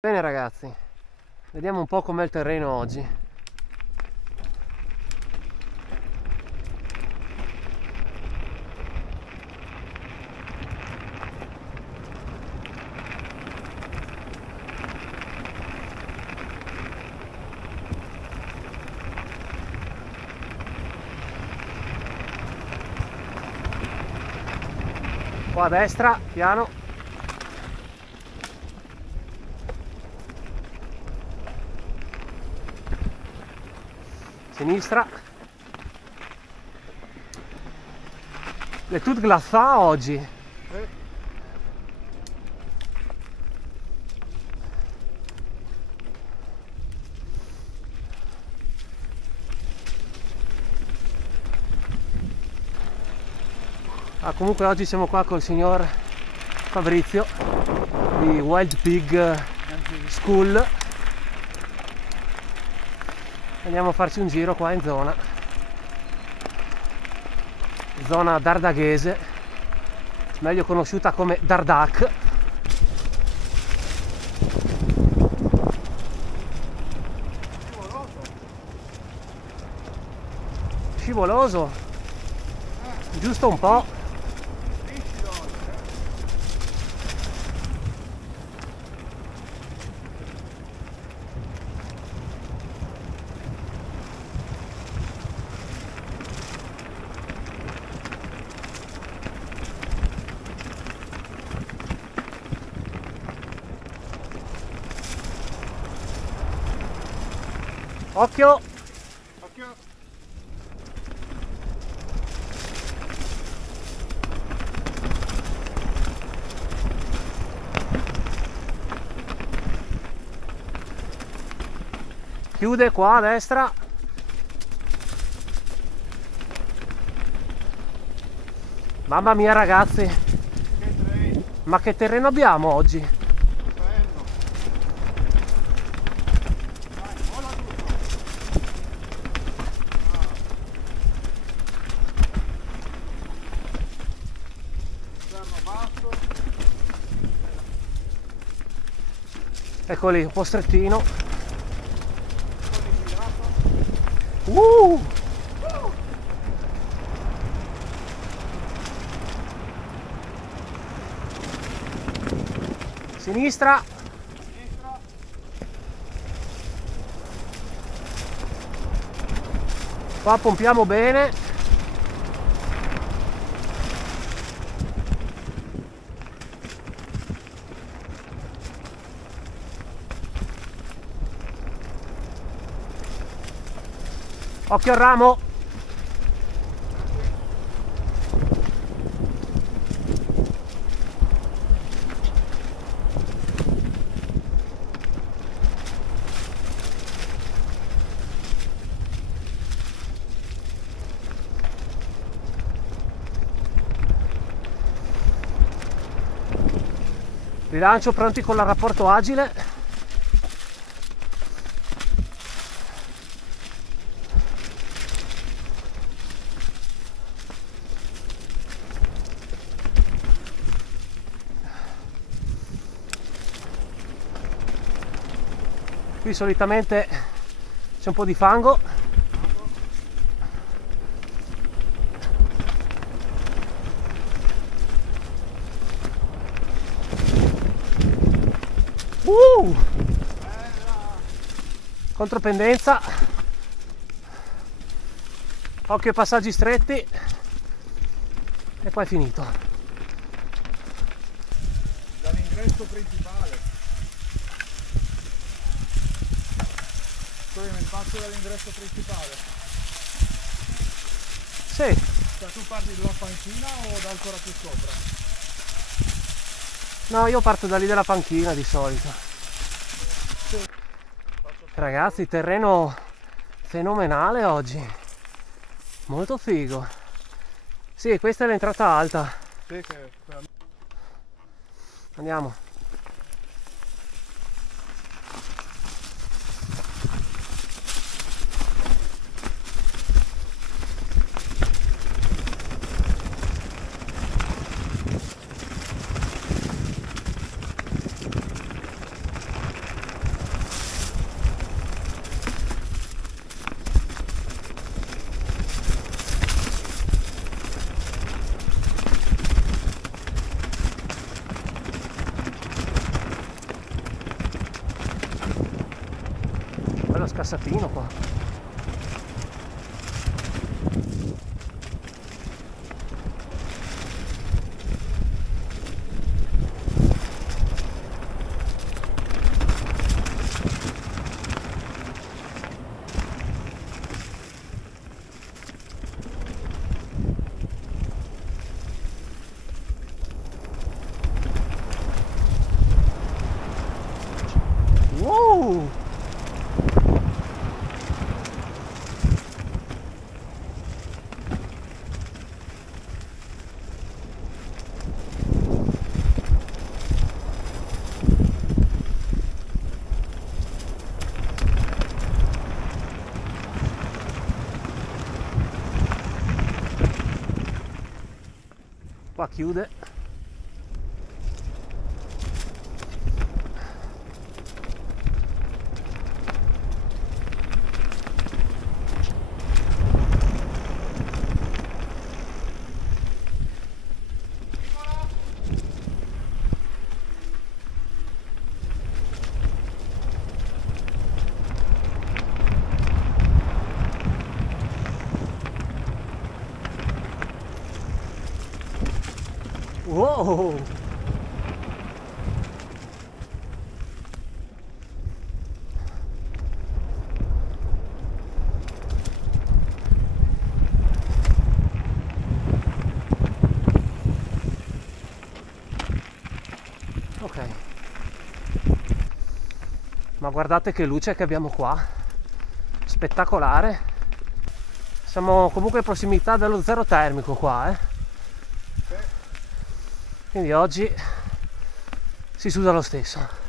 Bene ragazzi, vediamo un po' com'è il terreno oggi. Qua a destra, piano. Sinistra. Le tut glacà oggi. Comunque oggi siamo qua col signor Fabrizio di Wild Pig School. Andiamo a farci un giro qua in zona dardaghese, meglio conosciuta come Dardak. Scivoloso, giusto un po'. Occhio! Occhio! Chiude qua a destra. Mamma mia ragazzi, ma che terreno abbiamo oggi? Ecco lì, un po' strettino. Sinistra. Qua pompiamo bene. Occhio al ramo. Rilancio, pronti con il rapporto agile. Qui solitamente c'è un po' di fango. Contropendenza. Occhio ai passaggi stretti. E poi è finito. Dall'ingresso principale. Nel passo dall'ingresso principale. Sì. Cioè tu parti dalla panchina o da ancora più sopra? No, io parto da lì dalla panchina di solito. Sì. Ragazzi, terreno fenomenale oggi. Molto figo. Sì, questa è l'entrata alta. Sì, Andiamo. scassatino qua. Wow! Qua chiude. Wow! Ok, ma guardate che luce che abbiamo qua, spettacolare. Siamo comunque in prossimità dello zero termico qua, quindi oggi si suda lo stesso.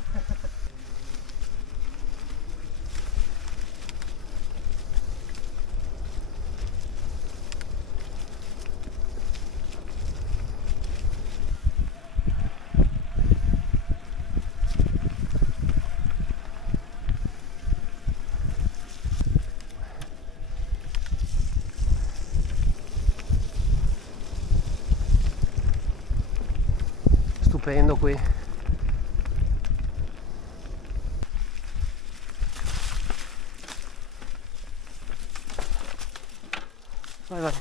Stupendo qui. Vai, vai.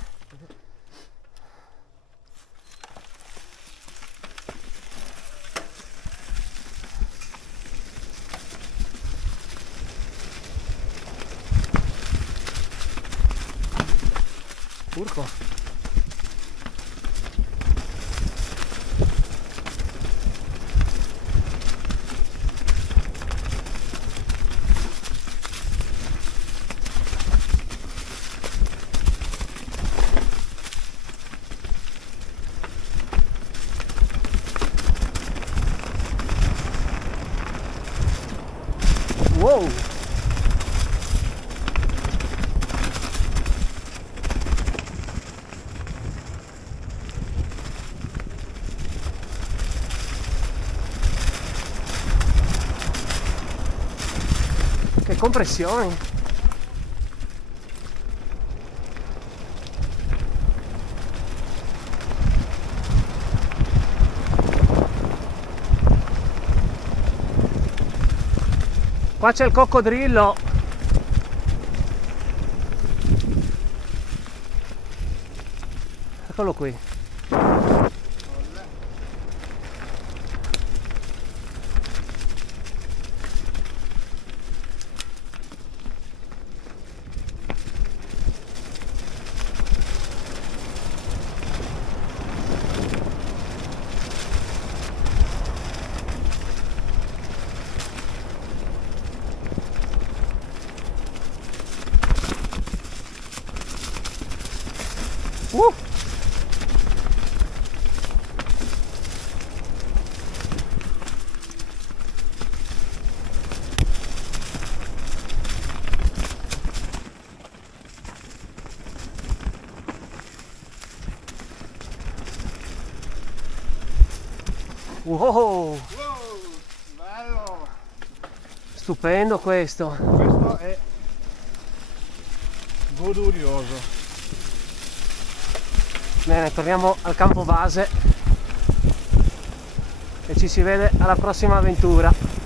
Urco. Wow! Che compressioni! Qua c'è il coccodrillo. Eccolo qui. Wow! Wow, bello! Stupendo questo. Questo è godurioso. Bene, torniamo al campo base e ci si vede alla prossima avventura.